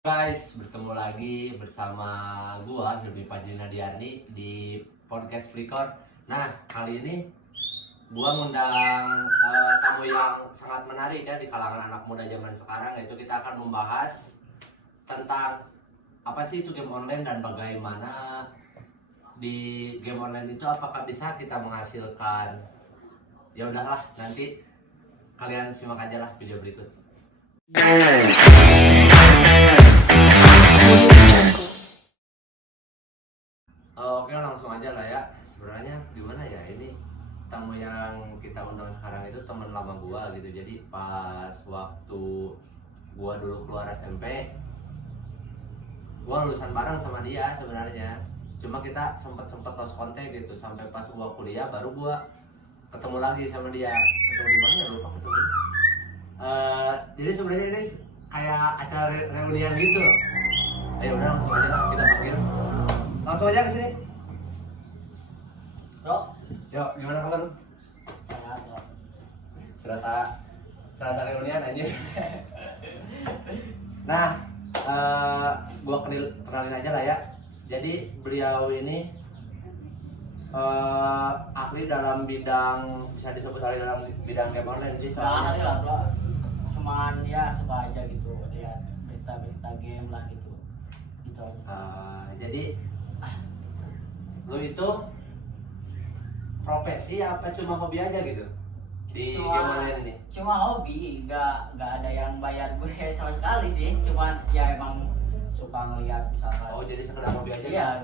Guys, bertemu lagi bersama gua Hilmi Fajrinadiarni di podcast Flickr. Nah, kali ini gua ngundang tamu yang sangat menarik ya di kalangan anak muda zaman sekarang, yaitu kita akan membahas tentang apa sih itu game online dan bagaimana di game online itu apakah bisa kita menghasilkan. Ya udahlah, nanti kalian simak aja lah video berikut. Oke, langsung aja lah ya. Sebenarnya gimana ya, ini tamu yang kita undang sekarang itu teman lama gua gitu. Jadi pas waktu gua dulu keluar SMP, gua lulusan bareng sama dia sebenarnya. Cuma kita sempat lost kontak gitu sampai pas gua kuliah baru gua ketemu lagi sama dia. Ketemu di mana ya, lupa ketemu. Jadi sebenarnya ini kayak acara reunian gitu. Ayo udah langsung aja lah kita panggil. Langsung aja ke sini. Bro, yuk gimana kabar lu? Sehat kok. Serasa reunian aja. Nah, gua kenalin aja lah ya. Jadi beliau ini ahli dalam bidang, bisa disebut ahli dalam bidang game online sih Nah, soalnya. lah bro. Cuman ya suka aja gitu lihat berita-berita game lah gitu. Gitu aja. Jadi lu itu profesi apa cuma hobi aja gitu di game online ini? Cuma hobi, nggak ada yang bayar gue sama sekali sih. Cuman ya emang suka ngeliat misalkan. Oh, jadi sekedar hobi aja? Iya. Kan?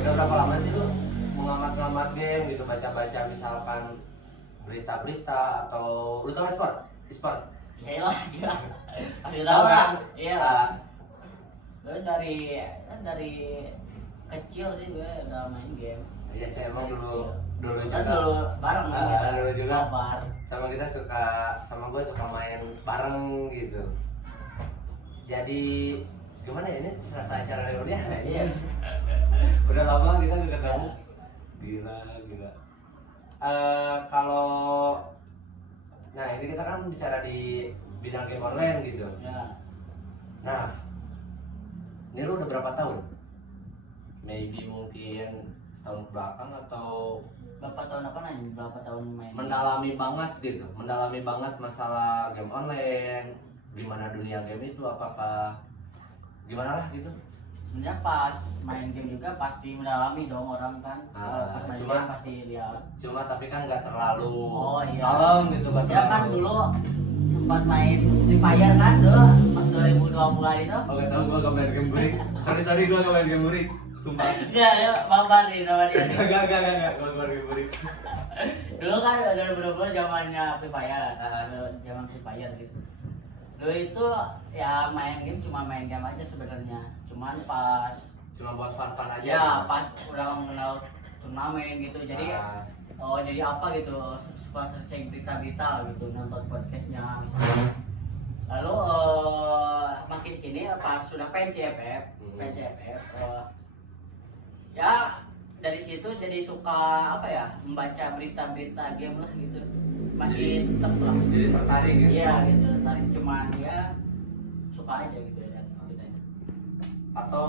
Udah berapa lama sih lu mengamat-ngamat game gitu, baca-baca misalkan berita-berita atau lu tahu e-sport? Ya lah, gila. Pasti Tahu tahu kan? lah. Iya. Nah, Gue dari kecil sih gue udah main game. iya saya emang dulu Kan juga. dulu bareng kan kita. Dulu juga. Mabar. Sama kita sama gue suka main bareng gitu. Jadi gimana ya, ini serasa acara reunian ya? Iya. Udah lama kita gak ketemu. Gila. Kalau nah ini kita kan bicara di bidang game online gitu. Ya. Nah, ini lu udah berapa tahun? Maybe mungkin setahun belakang atau Berapa tahun apa nanya? Berapa tahun main? mendalami banget masalah game online, gimana dunia game itu, apakah gimana lah gitu. Sebenarnya pas main game juga pasti mendalami dong orang kan. Pas main cuma- game pasti lihat. Cuma tapi kan nggak terlalu Oh, iya. dalam gitu kan. Ya kan dulu sempat main Free Fire kan dulu pas 2020 itu. Oh, gak tau, gua gak main game burik. Sorry, gua gak main game burik. Sumpah. Enggak, ya mabar nih sama dia. Gak, gua gak main game burik. Dulu kan 2020 zamannya Free Fire. Ah. Zaman Free Fire gitu. Dulu itu ya main game cuma main game aja sebenarnya. Cuman pas Cuma buat fun-fun aja. ya pas udah mengenal turnamen gitu. Jadi jadi apa gitu, suka cek berita-berita gitu, nonton podcastnya misalnya. Lalu makin sini pas sudah PNCFF, ya dari situ jadi suka apa ya, membaca berita-berita game lah gitu. Masih tetap lah. Jadi tertarik gitu. Iya gitu, tarik cuman ya suka aja gitu ya beritanya. Atau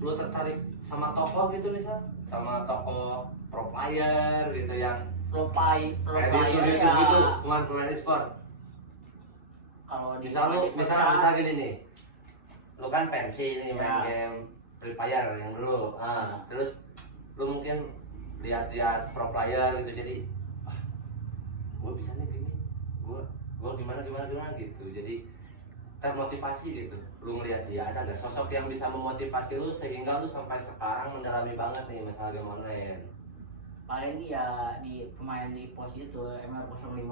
lu tertarik sama tokoh gitu misal? Sama tokoh pro player gitu yang Pro kayak player gitu, ya. gitu, bukan player e-sport. Kalau di Misal gini nih, lu kan pensi nih main Ya. game Free Fire yang dulu, terus lu mungkin lihat pro player gitu, jadi gue bisa nih gini, gue gimana gitu, jadi termotivasi gitu. Lu ngeliat dia, ada gak sosok yang bisa memotivasi lu sehingga lu sampai sekarang mendalami banget nih masalah game online? paling ya di pemain di pos itu MR05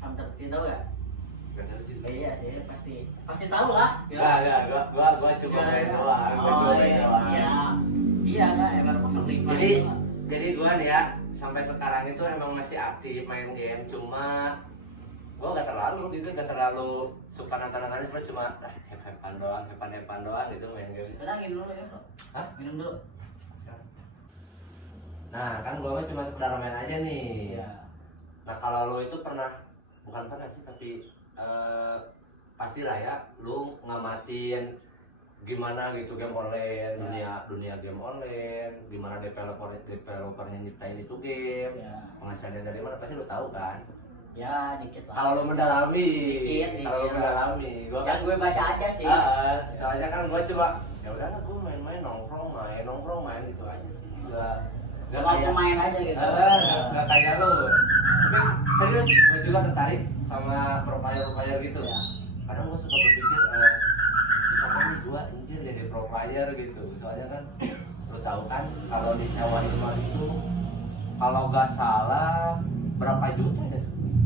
sampai itu ya. Gak tahu sih. Iya sih, pasti tahu lah. Gak, gua cuma main doang, Iya. Iya kan MR05. Jadi gua nih ya sampai sekarang itu emang masih aktif main game, cuma gua gak terlalu suka nonton cuma have-havean doang gitu main game. Kita minum dulu ya, Bro. Hah? Minum dulu. Nah kan gua mah cuma sekedar main aja nih. Iya. Nah kalau lo itu bukan pernah sih, tapi pastilah ya lu ngamatin gimana gitu game online, dunia game online, gimana developernya nyiptain itu game, penghasilannya dari mana pasti lu tahu kan. Ya dikit lah. Kalau lu mendalami, kalau mendalami, gua kan gue baca aja sih. Soalnya kan gua coba ya udahlah gua main nongkrong main gitu aja sih. Gak kayak main aja gitu. Gak kayak lu. Tapi serius gua juga tertarik sama pro player gitu. Ya. Kadang gua suka berpikir bisa kan nih gua anjir jadi pro player gitu. Soalnya kan lu tahu kan kalau di sewa itu kalau gak salah berapa juta ya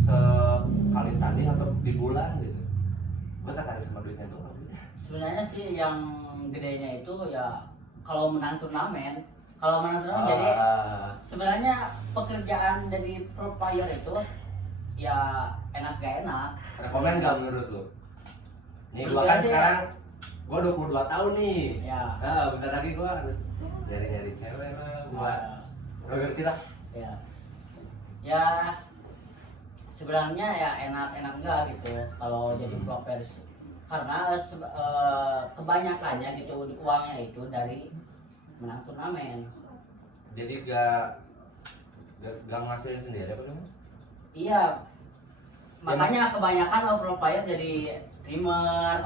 sekali tanding atau di bulan gitu. Gue tak ada sama duitnya tuh. Sebenarnya sih yang gedenya itu ya kalau menang turnamen. Jadi sebenarnya pekerjaan dari pro player itu ya enak gak enak. Rekomen gak menurut lu? Nih gua kan sekarang gua 22 tahun nih. Ya. Nah, bentar lagi gua harus nyari cewek lah buat ngerti lah. Ya. Ya sebenarnya ya enak enggak gitu kalau jadi pro player karena kebanyakannya gitu uangnya itu dari menang turnamen. Jadi gak ngasilin sendiri apa gimana? Iya. Makanya kebanyakan pro player jadi streamer.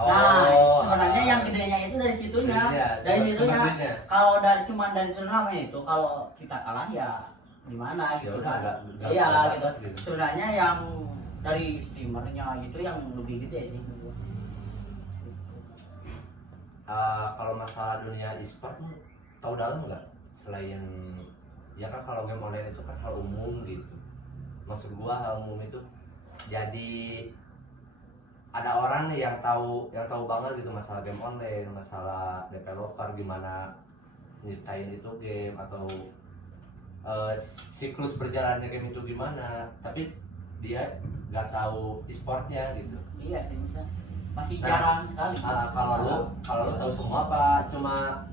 Sebenarnya yang gedenya itu dari situnya. Dari situnya. Kalau cuma dari turnamen itu kalau kita kalah ya gimana gitu kan. Iya gitu. Sebenarnya yang dari streamernya itu yang lebih gede sih. Kalau masalah dunia e-sport tahu dalam nggak? Selain ya kan kalau game online itu kan hal umum gitu. Maksud gua hal umum itu jadi ada orang nih yang tahu banget gitu masalah game online, masalah developer gimana nyiptain itu game atau siklus berjalannya game itu gimana, tapi dia nggak tahu e-sportnya gitu. Iya sih bisa. Masih jarang sekali. Kalau lu tahu semua apa cuma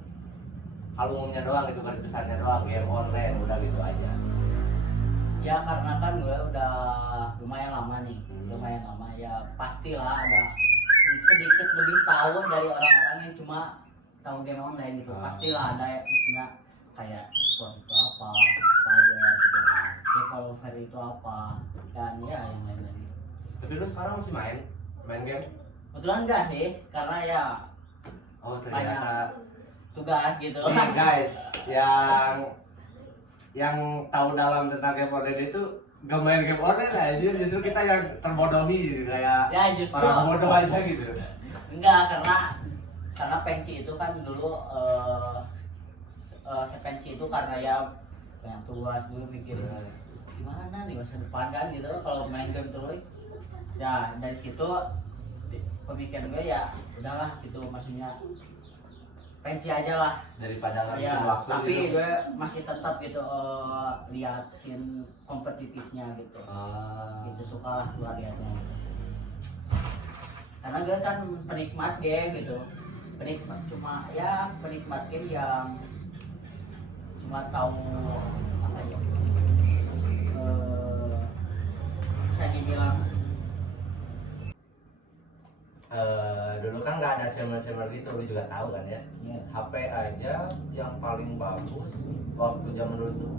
hal umumnya doang gitu, garis besarnya doang game online udah gitu aja. Ya karena kan gue udah lumayan lama nih, ya pastilah ada sedikit lebih tahu dari orang-orang yang cuma tahu game online gitu. Pastilah ada ya, misalnya kayak e-sport itu apa player gitu, developer itu apa, dan ya yang lain-lain gitu. Tapi lu sekarang masih main game? Kebetulan enggak sih, karena ya ternyata tugas gitu. Nih guys, yang tahu dalam tentang game online itu gak main game online aja, justru kita yang terbodohi kayak ya, justru orang bodoh aja gitu. Enggak, karena pensi itu kan dulu pensi itu karena ya banyak tugas, gue mikir gimana nih masa depan kan gitu kalau main game terus. Ya dari situ pemikiran gue ya udahlah gitu, maksudnya pensi aja lah daripada ngabisin ya, waktu tapi gitu. gue masih tetap gitu lihat scene kompetitifnya gitu. Gitu suka lah gue liatnya karena gue kan penikmat game gitu, penikmat game yang cuma tahu apa ya, bisa dibilang dulu kan nggak ada server gitu, lu juga tahu kan ya. HP aja yang paling bagus waktu zaman dulu tuh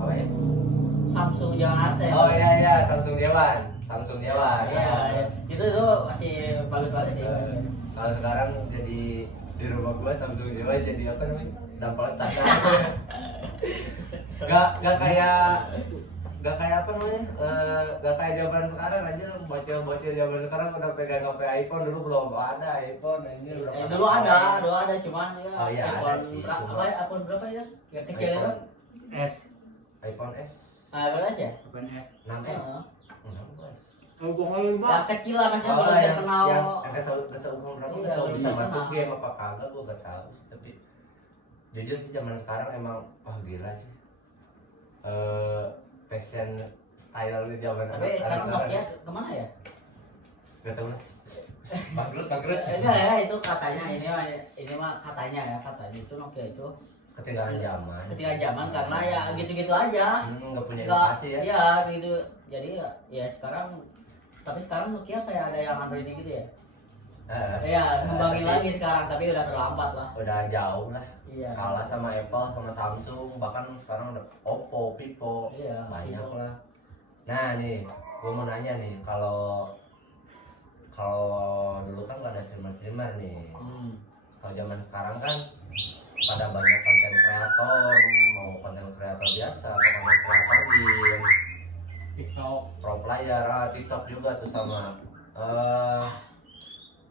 apa ya? Samsung jangan AC. Oh iya Samsung Dewan. Iya, itu tuh masih bagus banget sih. Kalau sekarang jadi di rumah gua Samsung Dewan jadi apa namanya? Dampal standar. Gak kayak apa namanya? Gak kayak zaman sekarang aja, bocil zaman sekarang udah pegang HP iPhone, dulu belum ada iPhone ini dulu ada cuman ya. Oh iya, iPhone ada sih, iPhone berapa ya? Yang kecil itu S. iPhone S. Berapa ya? iPhone S. 6S. 6S. Oh, bohongin, Pak. Yang kecil lah maksudnya belum terkenal. Yang gak tahu umur berapa, Iya, gak tahu bisa belum masuk kenal. game apa kagak, gua gak tahu sih. Tapi jujur sih zaman sekarang emang gila sih. Fashion style di zaman Tapi sekarang Nokia kemana ya? Gak tahu lah. Bangkrut. Enggak ya, itu katanya ini mah katanya itu Nokia itu ketinggalan zaman karena ya gitu-gitu aja. Nggak punya Nggak, inovasi ya. Iya gitu. Jadi ya sekarang Tapi sekarang Nokia kayak ada yang Android gitu ya. Iya, Ngembangin lagi sekarang, tapi udah terlambat lah. udah jauh lah. Iya. Kalah sama Apple, sama Samsung, bahkan sekarang udah Oppo, Vivo, Iya, banyak Vivo. lah. Nah nih, gue mau nanya nih, kalau dulu kan nggak ada streamer nih. Kalau zaman sekarang kan pada banyak konten kreator, mau konten kreator biasa, atau konten kreator di TikTok. pro player, TikTok juga tuh sama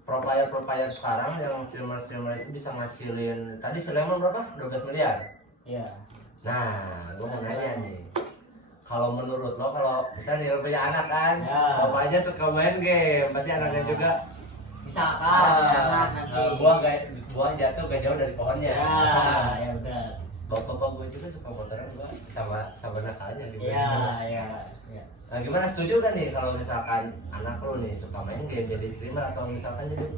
pro player sekarang yang streamer itu bisa ngasilin tadi Sulaiman berapa? 12 miliar. Iya. Nah, gue mau nanya nih, kalau menurut lo, kalau misalnya lo punya anak kan, Ya. bapaknya suka main game, pasti anaknya juga. Misalkan anak nanti. Buah jatuh gak jauh dari pohonnya. Ya udah. Bapak gue juga suka motoran, gue sama nakalnya gitu. Iya. Nah, gimana, setuju kan nih kalau misalkan anak lo nih suka main game jadi streamer atau misalkan jadi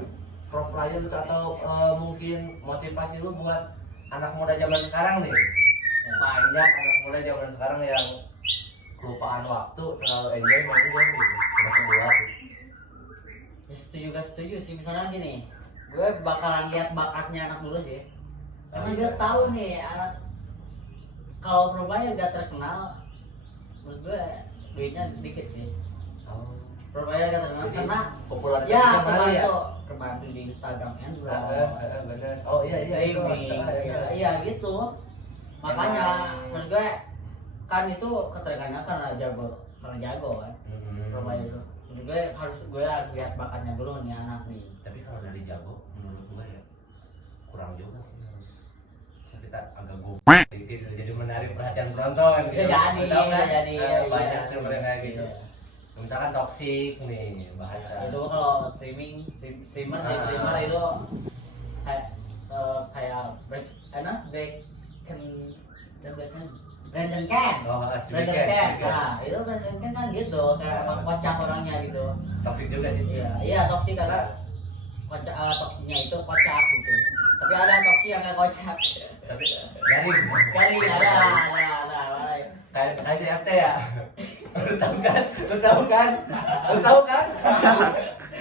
pro player gitu, atau mungkin motivasi lo buat anak muda zaman sekarang nih? Ya. Banyak anak muda zaman sekarang yang kelupaan waktu, terlalu enjoy main game gitu. Termasuk gua sih. Ya setuju sih, misalnya gini, gue bakalan lihat bakatnya anak dulu sih. Karena Oh, gue iya. tahu nih anak kalau pro-player gak terkenal, menurut gue duitnya dikit sih. Oh. Pro-player gak terkenal Jadi, karena popularitasnya ya kembali ya? kebantu di Instagram kan juga. Bener. Oh iya itu Streaming, masalah, iya gitu. Makanya Emang- menurut gue kan itu ketergantungan karena jago kan. Pro-player itu. Menurut gue harus lihat bakatnya dulu nih anak nih. Tapi kalau dari jago, menurut gua ya kurang juga sih, harus bisa kita agak gitu, jadi menarik perhatian penonton. Bisa gitu. jadi, Tahu kan? bisa jadi. Banyak Iya, streamer yang kayak gitu. iya. Misalkan toxic nih bahasa. Itu kalau streamer itu kayak Brandon Ken. Oh, si Brandon Weekend, Ken. Weekend. Nah, itu Brandon Ken kan gitu, kayak emang kocak orangnya gitu. Toxic juga sih. Iya, toksik karena kocak, toksinya itu kocak gitu. Tapi ada toksik yang nggak kocak. Tapi dari Ada. kayak si FT ya. Lu tahu kan? Tahu kan?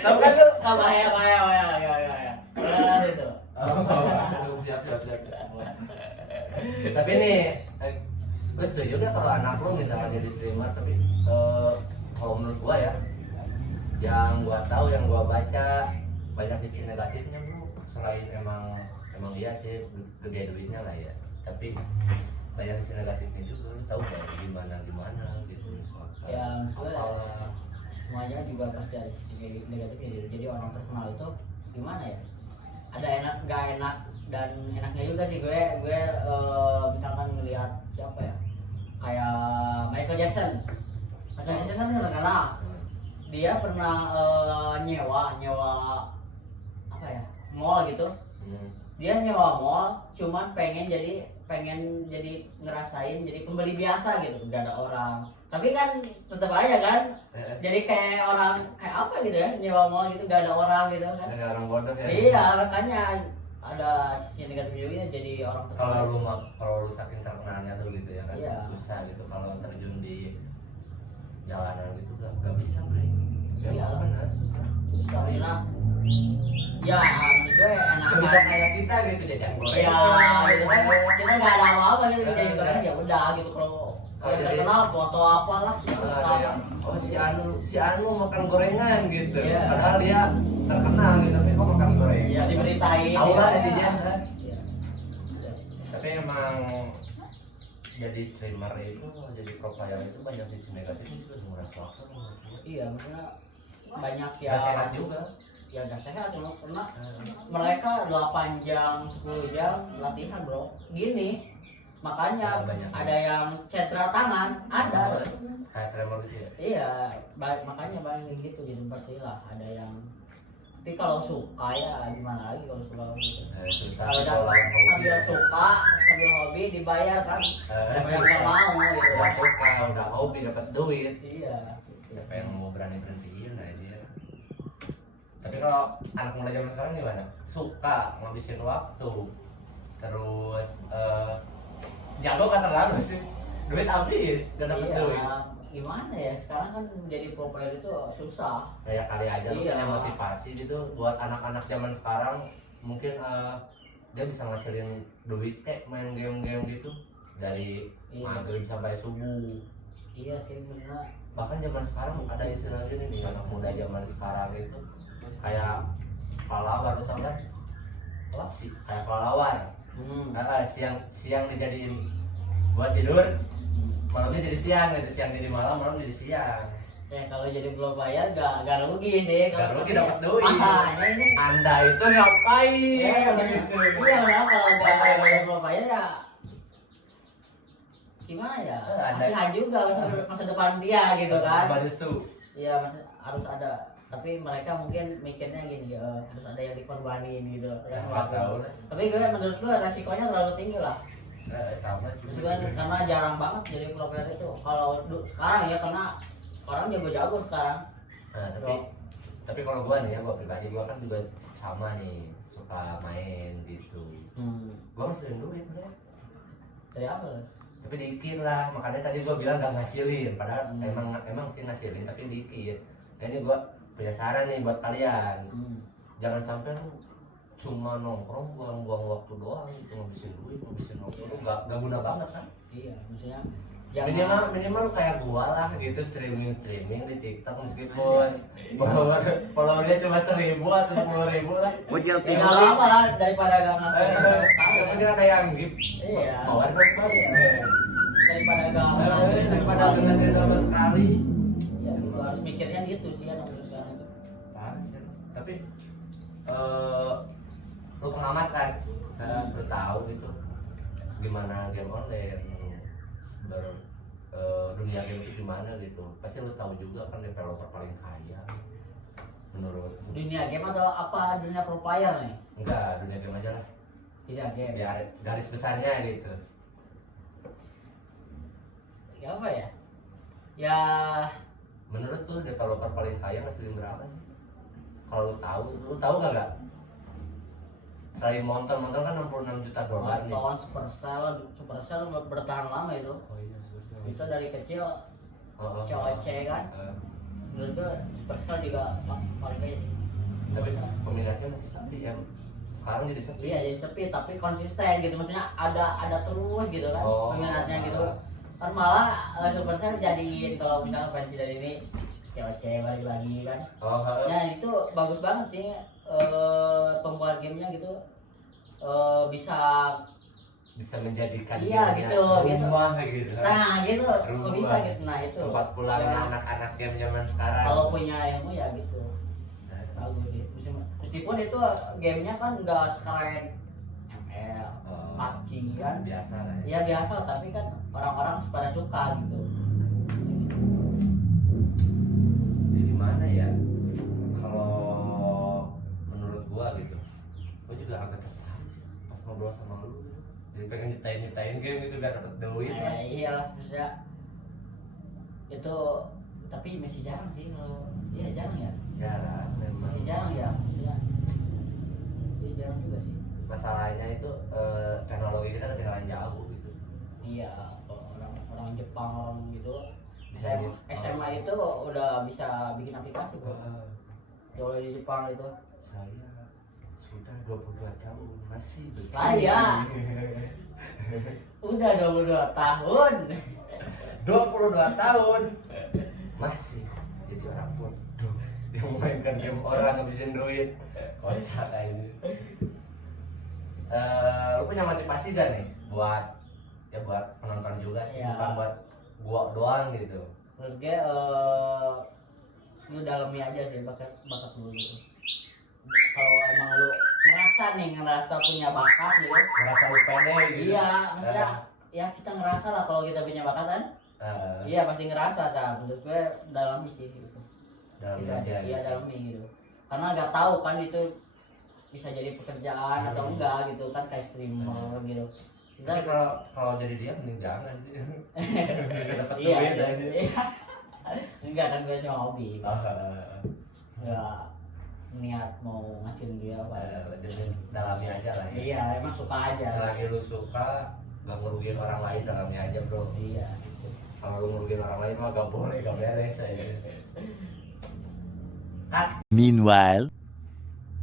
Tahu kan lu? Apa ya. Itu. Siap. Tapi nih, gue setuju gak kalau anak lu misalnya jadi streamer, tapi kalau menurut gua ya, yang gua tahu, yang gua baca, banyak sisi negatifnya bro. Selain emang iya sih gede duitnya lah ya, tapi banyak sisi negatifnya juga. Lu tahu gak gimana gitu soal Ya, maksudnya apalah. semuanya juga pasti ada sisi negatifnya gitu. Jadi orang terkenal itu gimana ya, ada enak gak enak dan enaknya juga sih. Gue misalkan melihat siapa ya, kayak Michael Jackson kan terkenal. Dia pernah nyewa apa ya, mall gitu. Dia nyewa mall cuman pengen jadi ngerasain jadi pembeli biasa gitu, gak ada orang. Tapi kan tetap aja kan, jadi kayak orang kayak apa gitu ya, nyewa mall gitu gak ada orang gitu kan. Ada orang bodoh ya. Iya, makanya ada sisi negatif juga, jadi orang Kalau lu saking terkenalnya tuh gitu ya kan, Iya. susah gitu kalau terjun di jalanan gitu, gak bisa bro. Iya. Benar, susah. karena ya menurut gue enak Gak bisa kayak kita gitu, jajan goreng. ya gitu kan, kita nggak ada apa-apa gitu, jadi goreng ya udah gitu. Kalau Kalau yang jadi- terkenal foto apalah Oh si Anu makan gorengan gitu. Iya. Padahal dia terkenal gitu, tapi kok makan gorengan. ya diberitain Tahu ya. lah netizen kan. Iya. Tapi emang jadi streamer itu, jadi pro player itu banyak sisi negatifnya sih, udah nguras waktu menurut gue. Iya, maksudnya banyak ya. Gak sehat juga. Ya gak sehat, cuma pernah mereka 8 jam, 10 jam latihan bro. Gini, makanya Banyak. ada yang cedera tangan, ada. Kayak tremor gitu ya. Iya, makanya banyak gitu pastilah ada yang. Tapi kalau suka ya gimana lagi kalau suka gitu. Susah Kalau sih udah kalau lawan hobi. sambil suka, sambil hobi dibayar kan. Siapa yang nggak mau gitu. Udah suka, udah hobi, dapat duit. Iya. Siapa yang mau berani berhentiin aja. Tapi kalau anak muda zaman sekarang gimana? Suka ngabisin waktu, terus jago kan terlalu sih, duit habis, gak dapet Iya, duit. gimana ya, sekarang kan menjadi pro player itu susah. Kayak kali aja lu Iya. punya motivasi gitu buat anak-anak zaman sekarang, mungkin dia bisa ngasilin duit kayak main game-game gitu dari Iya. maghrib sampai subuh. Iya sih benar. Bahkan zaman sekarang ada istilah gini nih, anak muda zaman sekarang itu kayak pahlawan, lu tau kan? Kayak pahlawan. Siang dijadiin buat tidur, malamnya jadi siang gitu, siang jadi malam jadi siang. Ya kalau jadi pro player gak rugi sih. Gak rugi, dapat duit. Masalahnya ini. Anda itu ngapain? Iya, iya, kalau gak pro player ya gimana ya? Kasihan juga masa depan dia gitu kan. Iya, harus ada. Tapi mereka mungkin mikirnya gini, harus ada yang dikorbanin gitu. Tapi menurut gue resikonya terlalu tinggi lah. Sama sih. Karena jarang banget jadi pro player itu. Kalau sekarang ya, karena orang jago-jago sekarang. Nah, tapi kalau gua nih ya, gua pribadi gua kan juga sama nih, suka main gitu. Gua ngasilin duit bro. Dari apa? Tapi dikit lah, makanya tadi gua bilang gak ngasilin, padahal emang sih ngasilin tapi dikit. Nah ini gua punya saran nih buat kalian. Jangan sampai lu cuma nongkrong buang-buang waktu doang gitu, ngabisin duit, ngabisin waktu, lu gak guna banget kan? Iya, maksudnya minimal lu kayak gua lah gitu, streaming di TikTok meskipun followernya cuma 1.000 atau 10.000 lah. ya nggak apa-apa lah daripada gak ngasih sama sekali. Mungkin ada yang gitu. Iya. Mawar dong Pak. Daripada gak ngasih Daripada gak ngasih sama sekali. Ya itu harus mikirnya gitu sih kan sekarang itu. Tapi lu pengamat kan, lu tahu gitu gimana game online, dunia game itu gimana gitu. Pasti lu tahu juga kan developer paling kaya menurut Dunia game atau apa dunia pro player nih? enggak, dunia game aja lah, Tidak game. biar garis besarnya gitu. Ya apa ya? Ya Menurut lu developer paling kaya ngasilin berapa sih? Kalau lu tahu gak? Selain Monton kan 66 juta dolar nih. tahun Supercell bertahan lama itu. Oh iya, Supercell. Bisa dari kecil COC kan. Menurut gue Supercell juga paling kaya. Tapi peminatnya masih sepi ya. Sekarang jadi sepi. Iya jadi sepi tapi konsisten gitu, maksudnya ada terus gitu kan peminatnya gitu. Kan malah Supercell jadiin kalau misalnya fancy dari ini cewek balik lagi kan. Ya itu bagus banget sih, pembuat gamenya gitu bisa menjadikan iya gamenya gitu rumah gitu. Nah gitu kok Rumah. bisa gitu. Nah itu tempat pulang ya, anak-anak game zaman sekarang. kalau punya ilmu ya gitu bagus sih. Meskipun itu gamenya kan nggak sekeren ML, PUBG kan biasa lah ya. ya biasa, tapi kan orang-orang pada suka gitu. Jadi gimana ya, kalau menurut gua gitu, gua juga agak tertarik sih pas ngobrol sama lu gitu. Jadi pengen nyetain game gitu biar dapet duit lah. Iyalah maksudnya itu, tapi masih jarang sih kalau jarang ya, Jarang memang. masih jarang ya maksudnya. Iya jarang juga sih. Masalahnya itu teknologi kita ketinggalan jauh gitu. Iya, kalau orang Jepang orang gitu Bisa SMA itu udah bisa bikin aplikasi bro. Kalau di Jepang itu Saya sudah 22 tahun masih begini. Saya udah 22 tahun 22 tahun masih jadi orang bodoh yang memainkan game orang ngabisin duit. Kocak aja. Lu punya motivasi gak nih buat penonton juga sih, Ya. bukan buat gua doang gitu. menurut gue lu dalami aja sih bakat lu gitu. Kalau emang lu ngerasa punya bakat gitu, Ngerasa lu pede gitu. iya maksudnya ya kita ngerasa lah kalau kita punya bakat kan. Iya pasti ngerasa. Menurut gue dalami sih gitu. Dalam Iya, aja iya gitu. dalami gitu. Karena nggak tahu kan itu bisa jadi pekerjaan atau enggak gitu kan, kayak streamer gitu. Tapi kalau jadi dia mending jangan sih. Dapat Iya, duit aja. iya. Enggak kan gue cuma hobi. Ya niat mau ngasihin dia apa ya. Jadi dalami aja lah ya. Iya, emang suka aja. Selagi lu suka, gak ngerugiin orang lain, dalami aja bro. Iya gitu. Kalau lu ngerugiin orang lain mah gak boleh, gak beres aja. Meanwhile,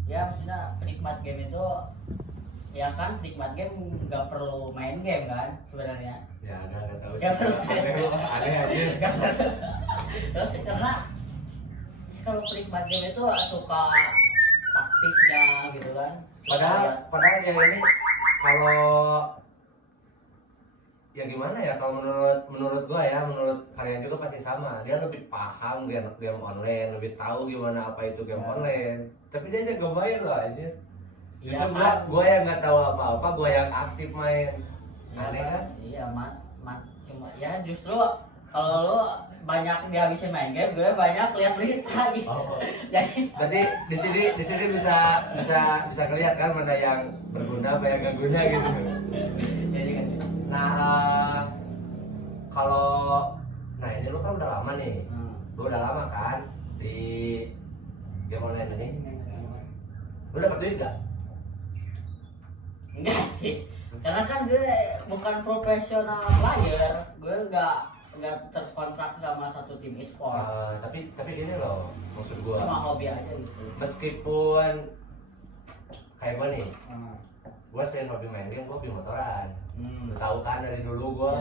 Ya maksudnya penikmat game itu ya kan penikmat game nggak perlu main game kan sebenarnya. Ya nggak tahu. Nggak perlu. Aneh aja. Nggak perlu. Terus karena kalau penikmat game itu suka taktiknya gitu kan. Padahal dia ini kalau ya gimana ya, kalau menurut gua ya, menurut kalian juga pasti sama, dia lebih paham game online, lebih tahu gimana apa itu game online, tapi dia aja gak bayar loh aja. Iya Justru kan? gua yang nggak tahu apa-apa, gua yang aktif main. Aneh kan? Iya cuma ya justru kalau lu banyak dihabisin main game, gue banyak lihat berita gitu. Oh. Jadi Berarti di sini bisa kelihatan kan mana yang berguna, apa yang gak guna gitu. jadi kan. Nah, kalau ini lu kan udah lama nih, lu udah lama kan di game online ini. Lu dapat duit gak? Enggak sih, karena kan gue bukan profesional player, gue nggak terkontrak sama satu tim e-sport, Tapi gini loh, maksud gua, cuma hobi aja gitu. meskipun kayak gua nih, gua selain hobi main game, gua hobi motoran. Lu tahu kan dari dulu gua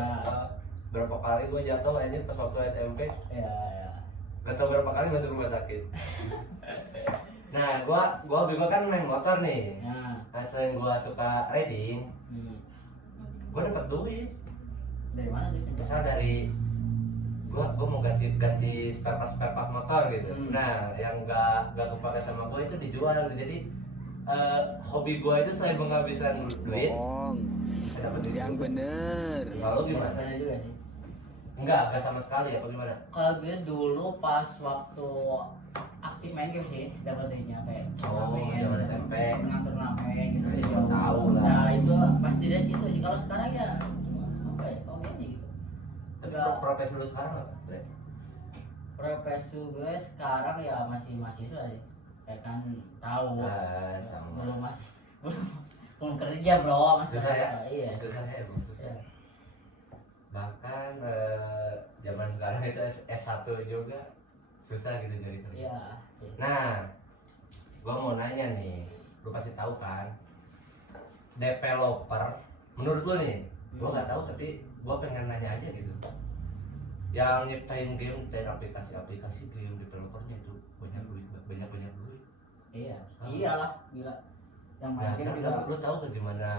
berapa kali gua jatuh aja pas waktu SMP. Ya. Gak tau berapa kali masuk rumah sakit. Nah, gua hobi gua kan main motor nih. Nah, selain gua suka riding, gua dapat duit. Dari mana duitnya? Misal dari gua mau ganti spare part motor gitu. Nah, yang gak kepake sama gua itu dijual gitu. Jadi hobi gua itu selain menghabiskan duit, bisa dapat duit yang juga. bener. Kalau gimana? Bener juga sih. Enggak sama sekali apa gimana? Kalau gue dulu pas waktu aktif main game sih dapat duitnya kayak Zaman SMP. turnamen gitu. Nah, ya, tahu lah. Nah itu pasti dari situ sih. Kalau sekarang ya apa ya, hobi aja gitu. Tapi Enggak. profesi lu sekarang apa? Bre? Profesi gue sekarang ya masih mahasiswa sih. Kayak kan tahu. Sama. Belum kerja bro, masih Susah ya? mahasiswa. Iya. Susah ya, emang susah. Bahkan zaman sekarang itu S1 juga susah gitu jadi kerja. Iya. Nah, gua mau nanya nih, lu pasti tahu kan, developer, menurut lu nih, gua nggak tahu tapi gua pengen nanya aja gitu, yang nyiptain aplikasi game developernya itu banyak duit, banyak duit. Iya. Iyalah, gila. Yang main Nah, game tapi juga. lu tahu ke gimana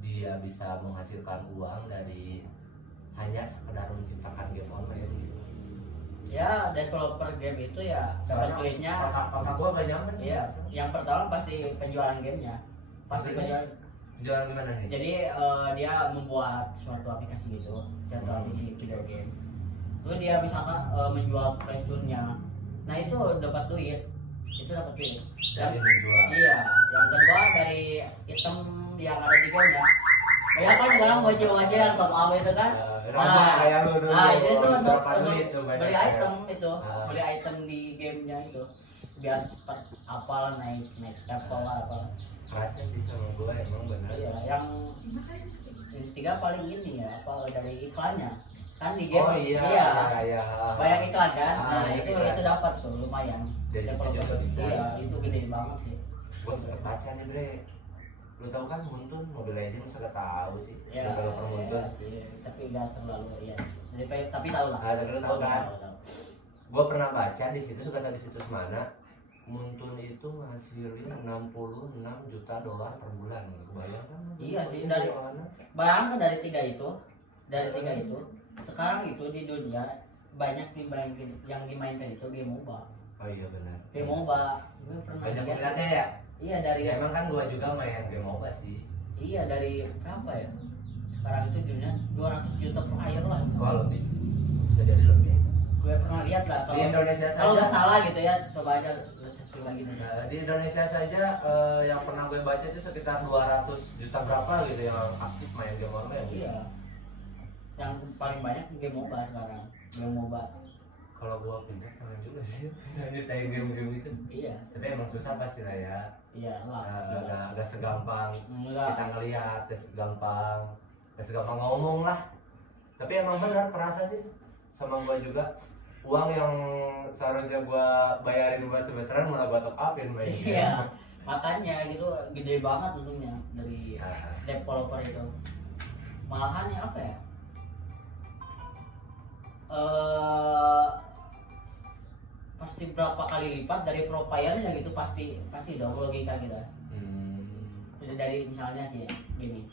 dia bisa menghasilkan uang dari hanya sekedar menciptakan game online gitu? Ya, developer game itu ya dapat duitnya. Otak gua gak nyaman sih. Iya, yang pertama pasti penjualan gamenya. Pasti Maksudnya? penjualan. Jualan gimana nih? Jadi dia membuat suatu aplikasi gitu, suatu aplikasi video game. Lalu dia misalkan menjual playstore-nya. Nah itu dapat duit, itu dapat duit. Dari menjual. Iya, yang kedua dari item yang ada di game-nya. Kayak apa sekarang bocil-bocil yang top up itu kan? Kayak lu dulu. Nah itu tuh untuk Berapa duit tuh banyak beli ya? item itu, Ah. beli item di gamenya itu biar cepat apal naik level lah apa. Kerasa sih sama gua emang bener. Iya, yang tiga paling ini ya apa dari iklannya kan di game. Oh iya. Banyak iklan kan, nah banyak itu iklan. dapat tuh lumayan. Dari situ Developer. juga bisa. Iya, itu gede banget sih. Gua sempet baca nih bre. Lu tahu kan Muntun, Mobile Legends masa gak tahu sih. Ya, Developer Muntun. sih, tapi nggak terlalu ya. Tapi tahu lah. Tapi lu tahu kan? Tahu. Gua pernah baca di situs, kata di situs mana, Muntun itu ngasilin 66 juta dolar per bulan. Kebayang kan? Iya sih, dari bayangkan dari tiga itu, sekarang itu di dunia banyak yang dimainkan itu game MOBA. Oh iya benar. Game MOBA, gue pernah Banyak lihat. minatnya ya? Iya dari Ya, emang kan gua juga main game MOBA sih. iya dari berapa ya? Sekarang itu dunia 200 juta per player lah. Kalau lebih bisa jadi lebih. Gue pernah lihat lah Di Indonesia kalau saja. nggak salah gitu ya, coba aja search lagi nih. Di Indonesia saja yang pernah gue baca itu sekitar 200 juta berapa gitu yang aktif main game online. Iya. Yang paling banyak game MOBA sekarang, game MOBA. Kalau gua pindah kangen juga sih nyiptain game-game itu. Iya. Tapi emang susah pasti lah ya. Iya lah. Gak segampang Enggak. kita ngelihat, gak segampang ngomong lah. Tapi emang benar terasa sih sama gua juga. Uang yang seharusnya gua bayarin buat semesteran malah gua top upin main game. Iya, makanya gitu gede banget untungnya dari developer itu. Malahan ya apa ya? Pasti berapa kali lipat dari pro playernya gitu, pasti dong logika kita. Dari misalnya gini,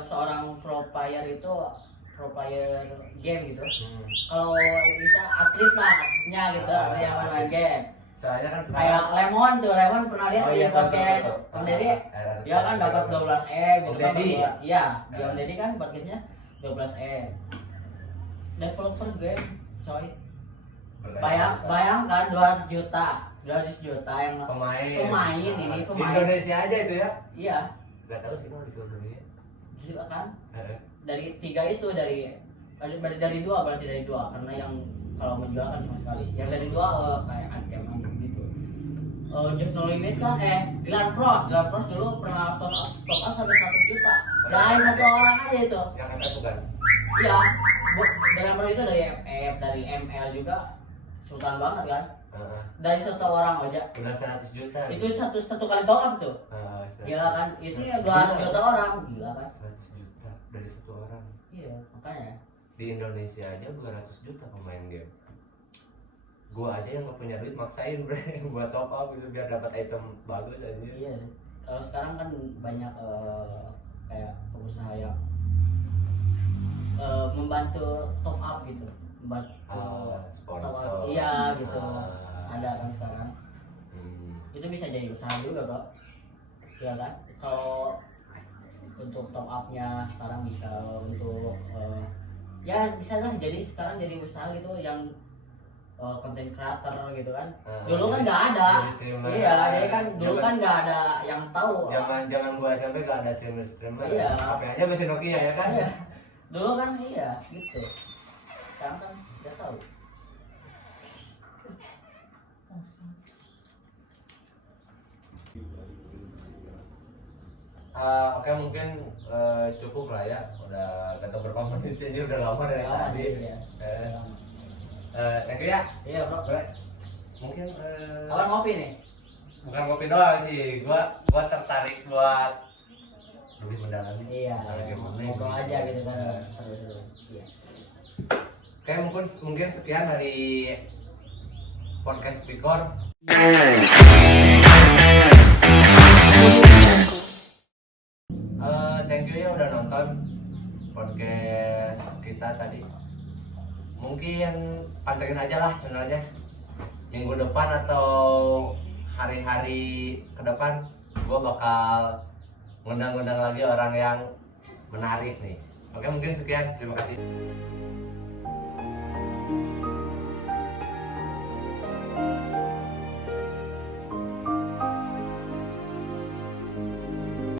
seorang pro player itu pro player game gitu. Kalau kita atlet lah artinya gitu, yang main game. Soalnya kan Kayak Lemon pernah lihat Oh di iya, podcast tahu. Om Deddy, dia kan dapat 12M gitu kan. Iya, di Om Deddy kan podcastnya 12M. Developer game, coy. Bayangkan 200 juta yang pemain ini Di Indonesia aja itu ya? Iya, Gak tahu sih kalau di seluruh dunia. gila kan? Dari 3 itu dari 2 berarti dari 2 karena yang kalau menjual kan cuma sekali. Yang dari 2 kayak Anthem gitu. Just No Limit kan Dylan Frost dulu pernah top up sampai 100 juta. Dari satu orang aja itu. Yang ada bukan? Iya. Dylan Frost itu dari FF, dari ML juga sultan banget kan. Dari satu orang aja. Udah 100 juta. Itu satu kali top up tuh. Gila kan? Itu ya 200 juta orang, gila kan? 100 juta dari satu orang. Iya, makanya. Di Indonesia aja 200 juta pemain game. Gua aja yang gak punya duit maksain bre buat top up gitu biar dapat item bagus aja. Iya. Kalau sekarang kan banyak kayak pengusaha yang membantu top up gitu. Membantu Sponsor. top up. Iya gitu. Ada kan sekarang. Itu bisa jadi usaha juga kok. Iya kan? Kalau untuk top upnya sekarang bisa untuk ya bisa lah jadi sekarang jadi usaha gitu yang konten creator gitu kan. Dulu kan nggak ada. Iya, jadi kan dulu kan nggak ada yang tahu. Zaman gua SMP gak ada streamer. Iya. HP aja masih Nokia ya kan? Iya. Dulu kan iya gitu. Sekarang kan udah tahu. Oke mungkin cukup lah ya. Udah gak tau berapa menit sih aja udah lama dari tadi. Iya. Thank you ya. Iya, Bro. Mungkin Kapan ngopi nih? bukan kopi doang sih, gua tertarik buat lebih mendalami. Iya. soal game online. Ngobrol aja gitu kan. Seru-seru. Iya. Oke mungkin sekian dari podcast Pikor. Thank you ya udah nonton podcast kita tadi. Mungkin pantengin aja lah channelnya. Minggu depan atau hari-hari ke depan gue bakal ngundang-ngundang lagi orang yang menarik nih. Oke mungkin sekian, terima kasih.